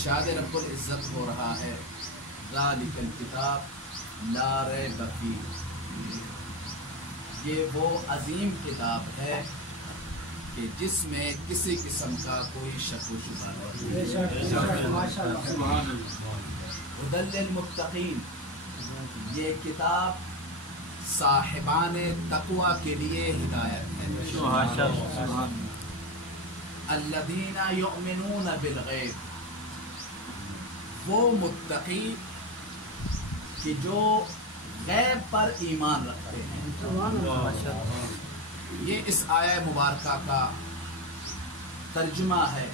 ارشاد رب العزت ہو رہا ہے ذالک الکتاب لا ریب فیہ، یہ وہ عظیم کتاب ہے کہ جس میں کسی قسم کا کوئی شک و شبہ نہیں۔ ھدی للمتقین، یہ کتاب صاحبان تقوی کے لیے ہدایت ہے۔ الذین یؤمنون بالغیب، وہ متقی کہ جو غیب پر ایمان رکھتے ہیں۔ یہ اس آیہ مبارکہ کا ترجمہ ہے۔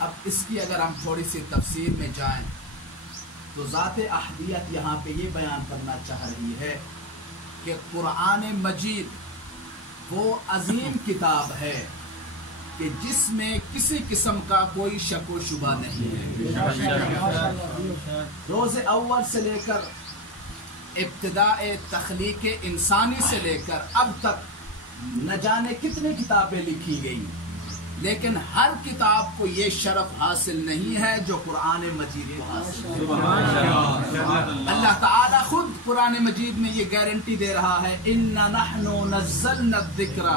اب اس کی اگر ہم تھوڑی سی تفسیر میں جائیں تو ذات احدیت یہاں پہ یہ بیان کرنا چاہ رہی ہے کہ قرآن مجید وہ عظیم کتاب ہے کہ جس میں کسی قسم کا کوئی شک و شبہ نہیں ہے۔ روز اول سے لے کر ابتداء تخلیق انسانی سے لے کر اب تک نہ جانے کتنی کتابیں لکھی گئی، لیکن ہر کتاب کو یہ شرف حاصل نہیں ہے جو قرآن مجید کو حاصل ہے۔ اللہ تعالیٰ خود قرآن مجید میں یہ گارنٹی دے رہا ہے اِنَّا نَحْنُ نَزَّلْنَا الذِّكْرَ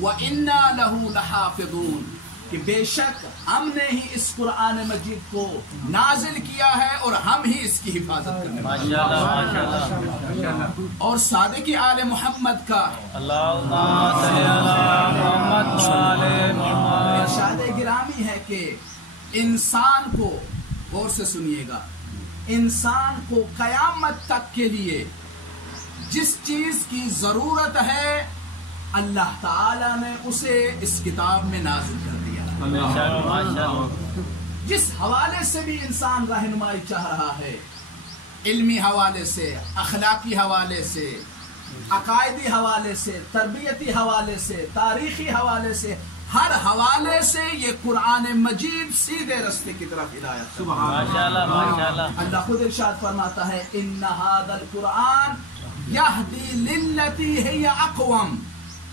وَإِنَّا لَهُ لَحَافِظُونَ، کہ بے شک ہم نے ہی اس قرآن مجید کو نازل کیا ہے اور ہم ہی اس کی حفاظت کرنے والے ہیں۔ اور صادق آل محمد کا ارشاد گرامی ہے کہ انسان کو، غور سے سنیے گا، انسان کو قیامت تک کے لیے جس چیز کی ضرورت ہے اللہ تعالیٰ نے اسے اس کتاب میں نازل کر دیا۔ جس حوالے سے بھی انسان رہنمائی چاہ رہا ہے، علمی حوالے سے، اخلاقی حوالے سے، عقائدی حوالے سے، تربیتی حوالے سے، تاریخی حوالے سے، ہر حوالے سے یہ قرآن مجید سیدھے رستے کی طرف ہدایت ہے۔ اللہ خود ارشاد فرماتا ہے ان ھذا القرآن یہدی للتی ہی اقوم،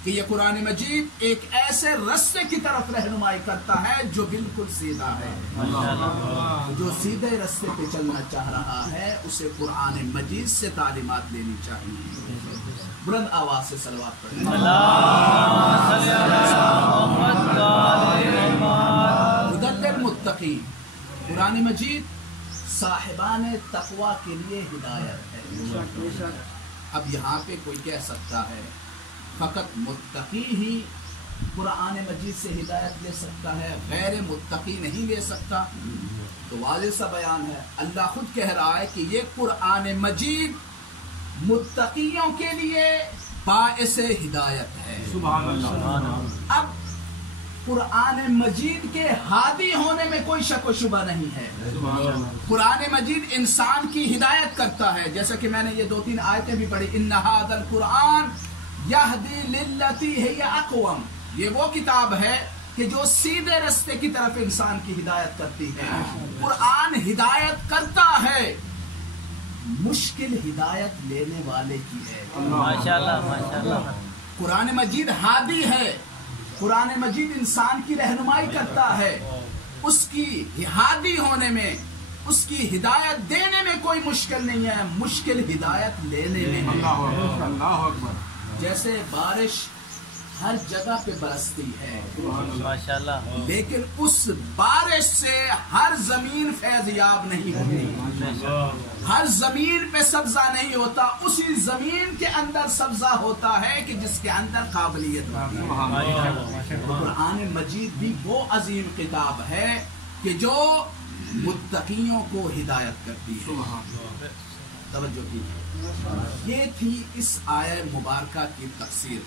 کہ یہ قرآن مجید ایک ایسے رستے کی طرف رہنمائی کرتا ہے جو بالکل سیدھا ہے۔ جو سیدھے رستے پہ چلنا چاہ رہا ہے اسے قرآن مجید سے تعلیمات لینی چاہیے۔ بلند آواز سے صلوات پڑھیں۔ ھدی للمتقین، قرآن مجید صاحبان تقوی کے لیے ہدایت ہے۔ اب یہاں پہ کوئی کہہ سکتا ہے فقط متقی ہی قرآن مجید سے ہدایت لے سکتا ہے، غیر متقی نہیں لے سکتا؟ تو واضح سا بیان ہے، اللہ خود کہہ رہا ہے کہ یہ قرآن مجید متقیوں کے لیے باعث ہدایت ہے۔ سبحان اللہ۔ اب قرآن مجید کے ہادی ہونے میں کوئی شک و شبہ نہیں ہے۔ قرآن مجید انسان کی ہدایت کرتا ہے، جیسا کہ میں نے یہ 2-3 آیتیں بھی پڑھی، ان ھذا القرآن یہدی للتی ہی اقوم، یہ وہ کتاب ہے کہ جو سیدھے رستے کی طرف انسان کی ہدایت کرتی ہے۔ قرآن ہدایت کرتا ہے، مشکل ہدایت لینے والے کی ہے۔ ماشاءاللہ ماشاءاللہ۔ قرآن مجید ہادی ہے، قرآن مجید انسان کی رہنمائی کرتا ہے، اس کی ہادی ہونے میں، اس کی ہدایت دینے میں کوئی مشکل نہیں ہے، مشکل ہدایت لینے میں ہے۔ اللہ اکبر۔ جیسے بارش ہر جگہ پہ برستی ہے ماشاءاللہ، لیکن اس بارش سے ہر زمین فیض یاب نہیں ہوتی، ہر زمین پہ سبزہ نہیں ہوتا، اسی زمین کے اندر سبزہ ہوتا ہے کہ جس کے اندر قابلیت ہوتی ہے۔ قرآن مجید بھی وہ عظیم کتاب ہے کہ جو متقیوں کو ہدایت کرتی ہے۔ توجہ کیجیے، یہ تھی اس آیہ مبارکہ کی تفسیر۔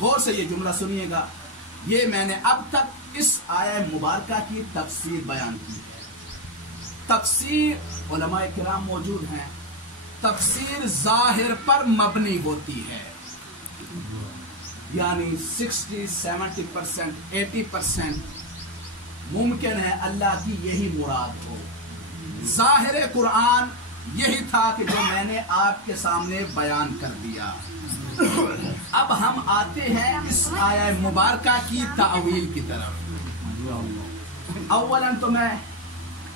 غور سے یہ جملہ سنیے گا، یہ میں نے اب تک اس آیہ مبارکہ کی تفسیر بیان کی ہے۔ تفسیر علماء کرام موجود ہیں، تفسیر ظاہر پر مبنی ہوتی ہے، یعنی 60-70%، 80% ممکن ہے اللہ کی یہی مراد ہو۔ ظاہر قرآن یہی تھا کہ جو میں نے آپ کے سامنے بیان کر دیا۔ اب ہم آتے ہیں اس آیہ مبارکہ کی تأویل کی طرف۔ اولا تو میں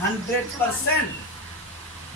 100%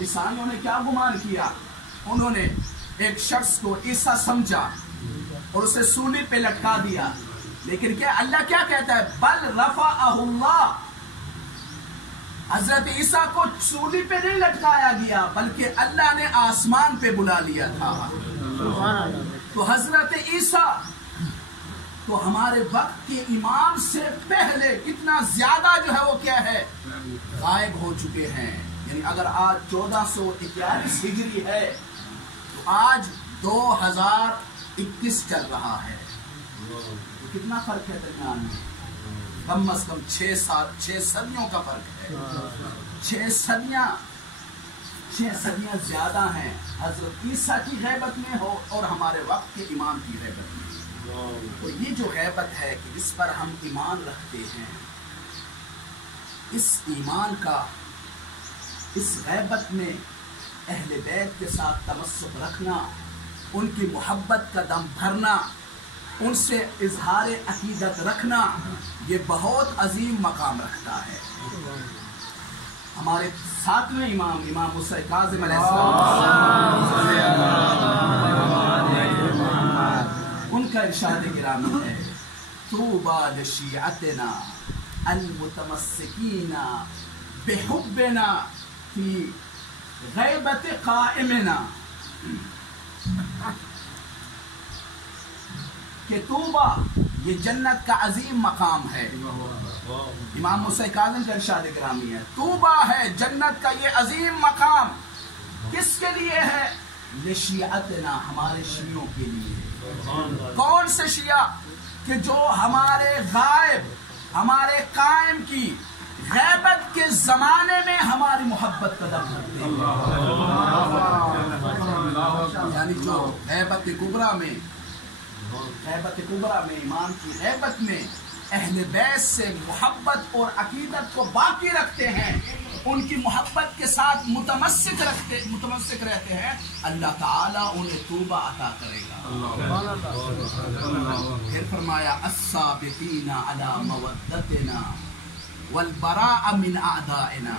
عیسائیوں نے کیا گمان کیا؟ انہوں نے ایک شخص کو عیسیٰ سمجھا اور اسے سولی پہ لٹکا دیا، لیکن کیا اللہ کیا کہتا ہے؟ بل رفعہ اللہ، حضرت عیسیٰ کو سولی پہ نہیں لٹکایا گیا بلکہ اللہ نے آسمان پہ بلا لیا تھا۔ تو حضرت عیسیٰ تو ہمارے وقت کے امام سے پہلے کتنا زیادہ جو ہے وہ کیا ہے غائب ہو چکے ہیں۔ یعنی اگر آج 1441 ہجری ہے تو آج 2021 چل رہا ہے، تو کتنا فرق ہے درمیان میں؟ کم از کم 6 صدیوں کا فرق ہے۔ 6 صدیاں زیادہ ہیں حضرت عیسیٰ کی غیبت میں ہو اور ہمارے وقت کے امام کی غیبت میں۔ تو یہ جو غیبت ہے کہ جس پر ہم ایمان رکھتے ہیں، اس ایمان کا، اس غیبت میں اہل بیت کے ساتھ تمسک رکھنا، ان کی محبت کا دم بھرنا، ان سے اظہار عقیدت رکھنا، یہ بہت عظیم مقام رکھتا ہے۔ ہمارے 7ویں امام موسیٰ کاظم علیہ السلام، ان کا ارشاد گرامی ہے طوبی لشیعتنا المتمسکین بحبنا فی غیبت قائمنا، کہ طوبا یہ جنت کا عظیم مقام ہے۔ امام موسیٰ کاظم کا ارشاد گرامی ہے طوبا ہے جنت کا یہ عظیم مقام، کس کے لیے ہے؟ لشیعتنا، ہمارے شیعوں کے لیے۔ کون سے شیعہ؟ کہ جو ہمارے غائب، ہمارے قائم کی غیبت کے زمانے میں ہماری محبت کا دم بھرتے ہیں، یعنی جو غیبت کبریٰ میں امام کی غیبت میں اہل بیت سے محبت اور عقیدت کو باقی رکھتے ہیں، ان کی محبت کے ساتھ متمسک رہتے ہیں، اللہ تعالیٰ انہیں توبہ عطا کرے گا۔ پھر فرمایا الثابتین علی مودتنا والبراء من اعدائنا،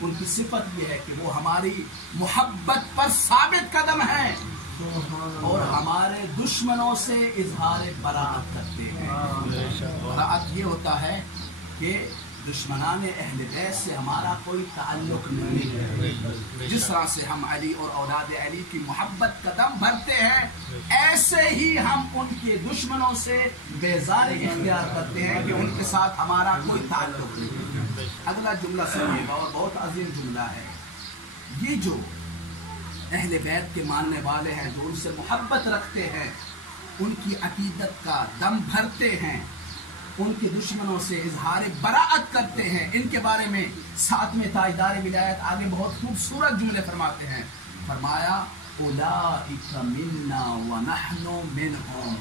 ان کی صفت یہ ہے کہ وہ ہماری محبت پر ثابت قدم ہیں اور ہمارے دشمنوں سے اظہار براءت کرتے ہیں۔ براءت یہ ہوتا ہے کہ دشمنان اہل بیت سے ہمارا کوئی تعلق نہیں ہے۔ جس طرح سے ہم علی اور اولاد علی کی محبت قدم بھرتے ہیں، ایسے ہی ہم ان کے دشمنوں سے بیزاری اختیار کرتے ہیں کہ ان کے ساتھ ہمارا کوئی تعلق نہیں۔ اگلا جملہ سنیے گا اور بہت عظیم جملہ ہے۔ یہ جو اہل بیت کے ماننے والے ہیں، جو ان سے محبت رکھتے ہیں، ان کی عقیدت کا دم بھرتے ہیں، ان کے دشمنوں سے اظہار براءت کرتے ہیں، ان کے بارے میں 7ویں تاجدار ولایت آگے بہت خوبصورت جملے فرماتے ہیں۔ فرمایا اولئک منا ونحن منہم،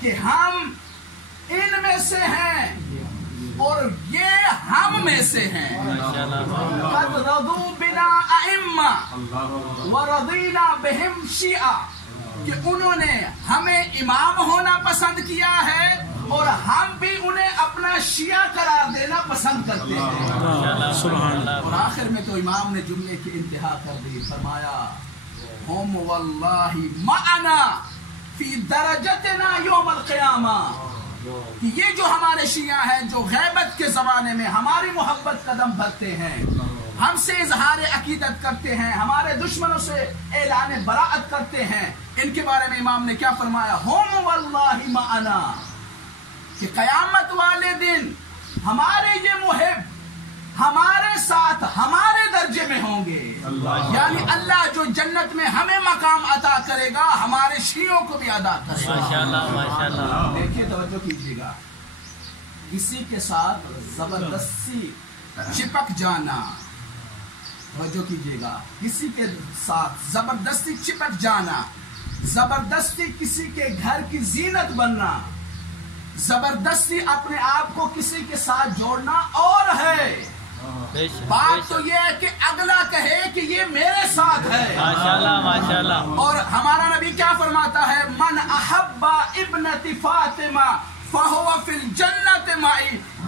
کہ ہم ان میں سے ہیں اور یہ ہم میں سے ہیں۔ قد رضوا بنا ائمہ ورضینا بہم شیعہ، کہ انہوں نے ہمیں امام ہونا پسند کیا ہے اور ہم بھی انہیں اپنا شیعہ قرار دینا پسند کرتے ہیں۔ اور آخر میں تو امام نے جملے کی انتہا کر دی، فرمایا ہم واللہ معنا فی درجتنا یوم القیامہ، کہ یہ جو ہمارے شیعہ ہیں جو غیبت کے زمانے میں ہماری محبت قدم بھرتے ہیں، ہم سے اظہار عقیدت کرتے ہیں، ہمارے دشمنوں سے اعلان براءت کرتے ہیں، ان کے بارے میں امام نے کیا فرمایا؟ ہم واللہ معنا، کہ قیامت والے دن ہمارے یہ محب ہمارے ساتھ ہمارے درجے میں ہوں گے۔ یعنی اللہ جو جنت میں ہمیں مقام عطا کرے گا، ہمارے شیعوں کو بھی عطا کرے گا۔ ماشاءاللہ۔ دیکھیے، توجہ کیجیے گا، کسی کے ساتھ زبردستی چپک جانا، توجہ کیجیے گا، کسی کے ساتھ زبردستی چپک جانا، زبردستی کسی کے گھر کی زینت بننا، زبردستی اپنے آپ کو کسی کے ساتھ جوڑنا اور ہے۔ بات تو یہ ہے کہ اگلا کہے کہ یہ میرے ساتھ ہے۔ ماشاءاللہ ماشاءاللہ۔ اور ہمارا نبی کیا فرماتا ہے؟ من احب ابنت فاطمہ فہو فی الجنت معی،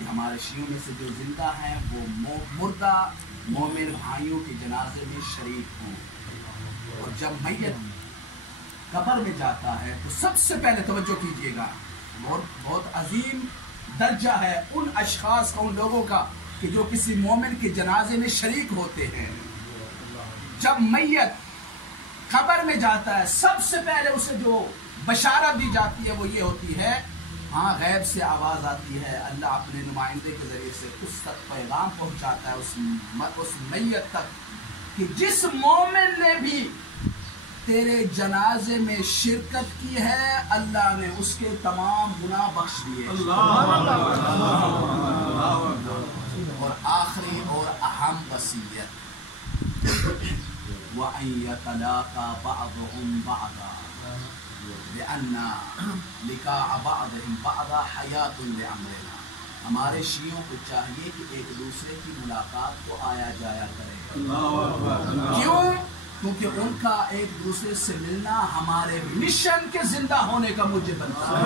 کہ ہمارے شیعوں میں سے جو زندہ ہیں وہ مردہ مومن بھائیوں کے جنازے میں شریک ہوں، اور جب میت قبر میں جاتا ہے تو سب سے پہلے توجہ کیجیے گا، بہت عظیم درجہ ہے ان اشخاص کا، ان لوگوں کا کہ جو کسی مومن کے جنازے میں شریک ہوتے ہیں۔ جب میت قبر میں جاتا ہے سب سے پہلے اسے جو بشارت دی جاتی ہے وہ یہ ہوتی ہے، ہاں غیب سے آواز آتی ہے، اللہ اپنے نمائندے کے ذریعے سے اس تک پیغام پہنچاتا ہے اس میت تک کہ جس مومن نے بھی تیرے جنازے میں شرکت کی ہے اللہ نے اس کے تمام گناہ بخش دیے۔ اور آخری اور اہم وصیت، وَأَن يَتَلَاقَى بَعْضُهُمْ بَعْضًا لِأَنَّ لِقَاءَ بَعْضِهِمْ بَعْضًا حَيَاةٌ لِأَمْرِنَا۔ ہمارے شیعوں کو چاہیے کہ ایک دوسرے کی ملاقات کو آیا جایا کرے۔ کیوں؟ کیونکہ ان کا ایک دوسرے سے ملنا ہمارے مشن کے زندہ ہونے کا موجب بنتا ہے۔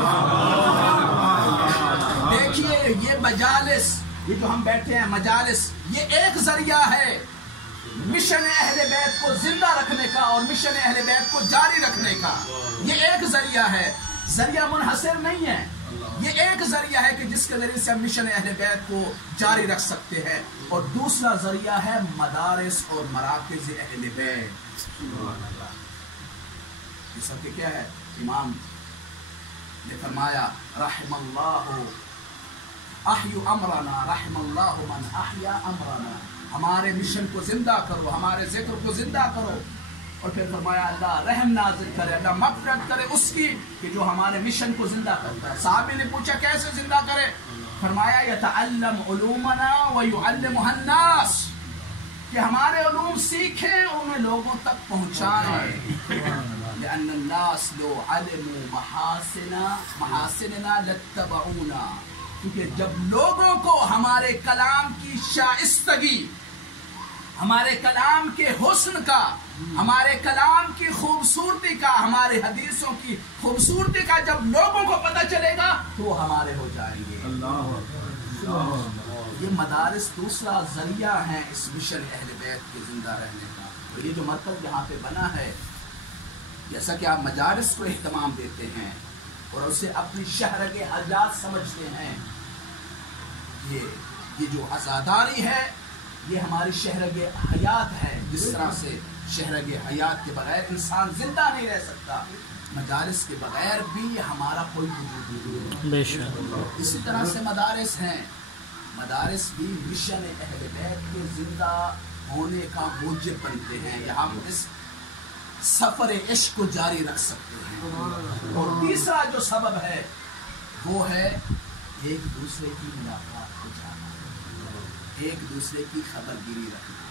دیکھیے یہ مجالس، یہ جو ہم بیٹھے ہیں مجالس، یہ ایک ذریعہ ہے مشن اہل بیت کو زندہ رکھنے کا اور مشن اہل بیت کو جاری رکھنے کا۔ یہ ایک ذریعہ ہے، ذریعہ منحصر نہیں ہے، یہ ایک ذریعہ ہے کہ جس کے ذریعے سے ہم مشن اہل بیت کو جاری رکھ سکتے ہیں، اور دوسرا ذریعہ ہے مدارس اور مراکز اہل بیت۔ یہ سب کے کیا ہے؟ امام نے فرمایا رحم اللہ احیو امرنا، رحم اللہ من احیا امرنا، ہمارے مشن کو زندہ کرو، ہمارے ذکر کو زندہ کرو۔ اور پھر فرمایا اللہ رحم نازل کرے، اللہ مغفرت کرے اس کی کہ جو ہمارے مشن کو زندہ کرتا ہے۔ صحابی نے پوچھا کیسے زندہ کرے؟ فرمایا یتعلم علومنا ویعلمها الناس، کہ ہمارے علوم سیکھیں اور انہیں لوگوں تک پہنچائیں۔ لأن الناس لو علموا محاسننا لاتبعونا، کیونکہ جب لوگوں کو ہمارے کلام کی شائستگی، ہمارے کلام کے حسن کا، ہمارے کلام کی خوبصورتی کا، ہمارے حدیثوں کی خوبصورتی کا جب لوگوں کو پتہ چلے گا تو وہ ہمارے ہو جائیں گے۔ یہ مدارس دوسرا ذریعہ ہے اس مشن اہل بیت کے زندہ رہنے کا۔ تو یہ جو مرکز یہاں پہ بنا ہے، جیسا کہ آپ مجالس کو اہتمام دیتے ہیں اور اسے اپنی شہرگ حیات سمجھتے ہیں، یہ جو عزاداری ہے یہ ہماری شہرگ حیات ہے۔ جس طرح سے شہرگ حیات کے بغیر انسان زندہ نہیں رہ سکتا، مجالس کے بغیر بھی ہمارا کوئی وجود نہیں۔ اسی طرح سے مدارس ہیں، مدارس بھی مشن اہل بیت کے زندہ ہونے کا موجب بنتے ہیں، یہاں ہم اس سفر عشق کو جاری رکھ سکتے ہیں۔ اور تیسرا جو سبب ہے وہ ہے ایک دوسرے کی ملاقات کو جانا، ایک دوسرے کی خبر گیری رکھنا۔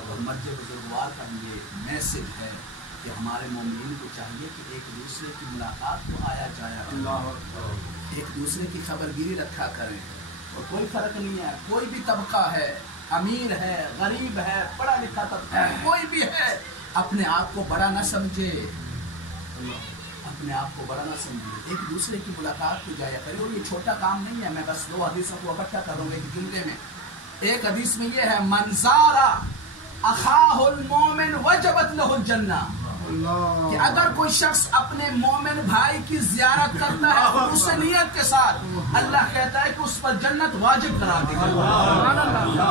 اور مرد بزرگوار کا یہ میسج ہے کہ ہمارے مومنین کو چاہیے کہ ایک دوسرے کی ملاقات کو آیا جایا کریں، ایک دوسرے کی خبر گیری رکھا کریں۔ اور کوئی فرق نہیں ہے، کوئی بھی طبقہ ہے، امیر ہے، غریب ہے، پڑھا لکھا طبقہ ہے، کوئی بھی ہے، اپنے آپ کو بڑا نہ سمجھے، اپنے آپ کو بڑا نہ سمجھے، ایک دوسرے کی ملاقات کو جایا کرے۔ اور یہ چھوٹا کام نہیں ہے، میں بس 2 حدیثوں کو اکٹھا کر رہا ہوں ایک جملے میں۔ ایک حدیث میں یہ ہے من زار اخاہ المومن وجبت لہ الجنہ، کہ اگر کوئی شخص اپنے مومن بھائی کی زیارت کرتا ہے اور اس نیت کے ساتھ، اللہ کہتا ہے کہ اس پر جنت واجب قرار دے گا۔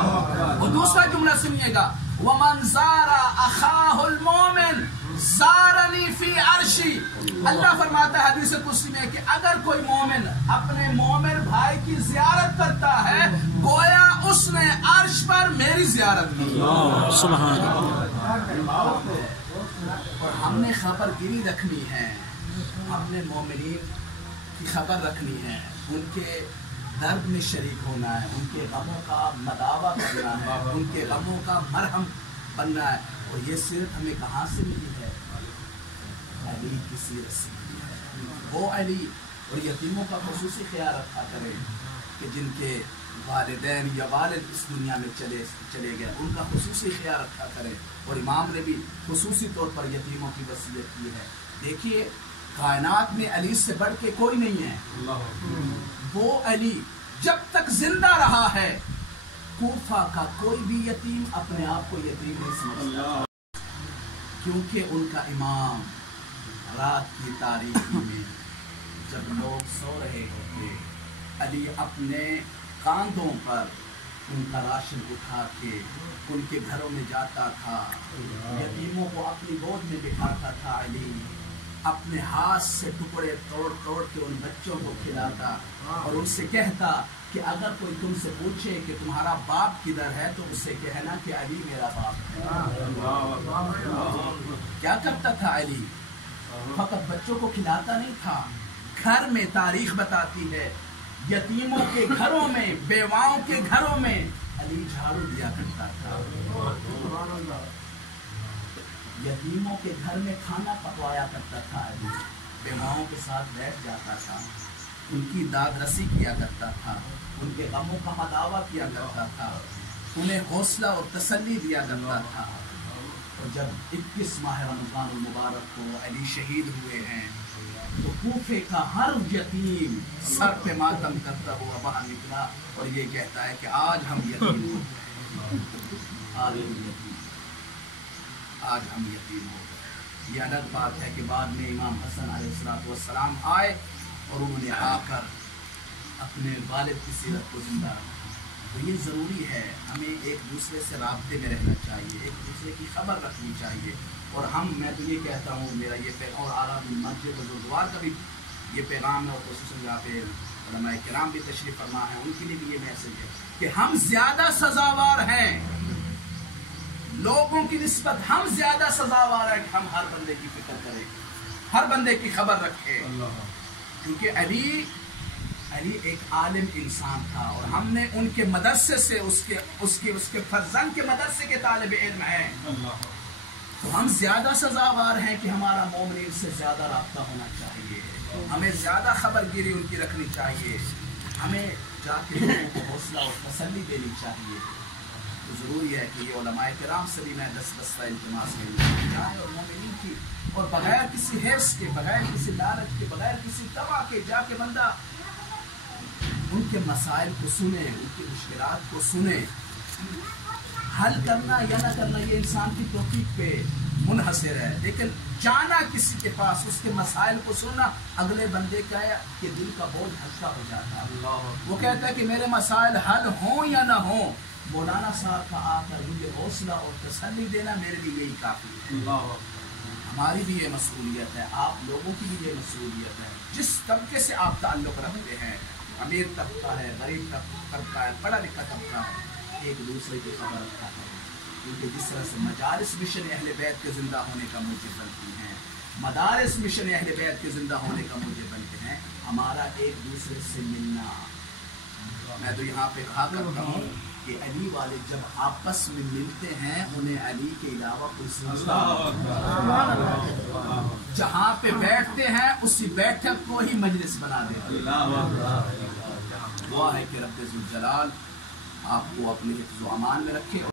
اور دوسرا جملہ سنیے گا، ومن زار اخاہ المومن زارنی فی عرشی، اللہ فرماتا ہے حدیث قدسی میں کہ اگر کوئی مومن اپنے مومن بھائی کی زیارت کرتا ہے گویا اس نے عرش پر میری زیارت کی۔ سبحان اللہ۔ اور ہم نے خبر گیری رکھنی ہے، اپنے مومنین کی خبر رکھنی ہے، ان کے درد میں شریک ہونا ہے، ان کے غموں کا مداوا کرنا ہے، ان کے غموں کا مرہم بننا ہے۔ اور یہ سیرت ہمیں کہاں سے ملی ہے؟ علی کی سیرت سے ملی ہے۔ وہ علی اور یتیموں کا خصوصی خیال رکھا کریں کہ جن کے والدین یا والد اس دنیا میں چلے گئے، ان کا خصوصی خیال رکھا کریں۔ اور امام نے بھی خصوصی طور پر یتیموں کی وصیت کی ہے۔ دیکھیے کائنات میں علی سے بڑھ کے کوئی نہیں ہے، وہ علی جب تک زندہ رہا ہے کوفہ کا کوئی بھی یتیم اپنے آپ کو یتیم نہیں سمجھتا، کیونکہ ان کا امام رات کی تاریکی میں جب لوگ سو رہے ہوتے علی اپنے کاندھوں پر ان کا راشن اٹھا کے ان کے گھروں میں جاتا تھا، یتیموں کو اپنی گود میں بٹھاتا تھا، علی اپنے ہاتھ سے ٹکڑے توڑ توڑ کے ان بچوں کو کھلاتا اور ان سے کہتا کہ اگر کوئی تم سے پوچھے کہ تمہارا باپ کدھر ہے تو اس سے کہنا کہ علی میرا باپ ہے۔ کیا کرتا تھا علی؟ فقط بچوں کو کھلاتا نہیں تھا، گھر میں تاریخ بتاتی ہے یتیموں کے گھروں میں، بیواؤں کے گھروں میں علی جھاڑو دیا کرتا تھا، یتیموں کے گھر میں کھانا پکوایا کرتا تھا، علی بیواؤں کے ساتھ بیٹھ جاتا تھا، ان کی داد رسی کیا کرتا تھا، ان کے غموں کا مداوع کیا کرتا تھا، انہیں حوصلہ اور تسلی دیا کرتا تھا۔ اور جب 21 ماہ رمضان المبارک کو علی شہید ہوئے ہیں تو کوفے کا ہر یتیم سر پہ ماتم کرتا ہوا باہر نکلا اور یہ کہتا ہے کہ آج ہم یتیم ہو گئے، آج ہم یتیم ہو گئے۔ یہ الگ بات ہے کہ بعد میں امام حسن علیہ السلام آئے اور انہوں نے آ کر اپنے والد کی سیرت کو زندہ رکھا۔ تو یہ ضروری ہے، ہمیں ایک دوسرے سے رابطے میں رہنا چاہیے، ایک دوسرے کی خبر رکھنی چاہیے۔ اور میں تو یہ کہتا ہوں، میرا یہ پیغام اور اعلیٰ مسجد بزرگوار کا بھی یہ پیغام ہے، اور خصوصاً یہاں پہ علماء کرام بھی تشریف فرما ہے، ان کے لیے بھی یہ میسج ہے کہ ہم زیادہ سزاوار ہیں لوگوں کی نسبت، ہم زیادہ سزاوار ہیں کہ ہم ہر بندے کی فکر کریں، ہر بندے کی خبر رکھیں، کیونکہ علی ایک عالم انسان تھا اور ہم نے ان کے مدرسے سے اس کے فرزند کے مدرسے کے طالب علم ہیں، تو ہم زیادہ سزاوار ہیں کہ ہمارا مومنین سے زیادہ رابطہ ہونا چاہیے، ہمیں زیادہ خبر گیری ان کی رکھنی چاہیے، ہمیں جا کے لوگوں کو حوصلہ اور تسلی دینی چاہیے۔ تو ضروری ہے کہ یہ علماء کرام سے بھی میں دستہ التماس کروں جائے اور مومنین کی، اور بغیر کسی حرص کے، بغیر کسی لالچ کے، بغیر کسی توا کے جا کے بندہ ان کے مسائل کو سنے، ان کی مشکلات کو سنے۔ حل کرنا یا نہ کرنا یہ انسان کی توفیق پہ منحصر ہے، لیکن جانا کسی کے پاس، اس کے مسائل کو سننا، اگلے بندے کا کہ دل کا بوجھ ہلکا ہو جاتا ہے۔ وہ کہتا ہے کہ میرے مسائل حل ہوں یا نہ ہوں، مولانا صاحب کا آ کر مجھے حوصلہ اور تسلی دینا میرے لیے یہی کافی ہے۔ ہماری بھی یہ مسئولیت ہے، آپ لوگوں کی بھی یہ مسئولیت ہے، جس طبقے سے آپ تعلق رکھتے ہیں، امیر طبقہ ہے، غریب طبقہ ہے، پڑھا لکھا طبقہ ہے، ایک دوسرے کی خبر رکھا ہے، کیونکہ جس طرح سے مجالس مشن اہل بیت کے زندہ ہونے کا موجب بنتی ہیں، مدارس مشن اہل بیت کے زندہ ہونے کا موجب بنتے ہیں، ہمارا ایک دوسرے سے ملنا۔ میں تو یہاں پہ کہا کرتا ہوں کہ علی والے جب آپس میں ملتے ہیں انہیں علی کے علاوہ کوئی سمجھتا نہیں، جہاں پہ بیٹھتے ہیں اسی بیٹھک کو ہی مجلس بنا دیتے ہیں۔ دعا ہے کہ رب ذوالجلال آپ کو اپنے حفظ و امان میں رکھے۔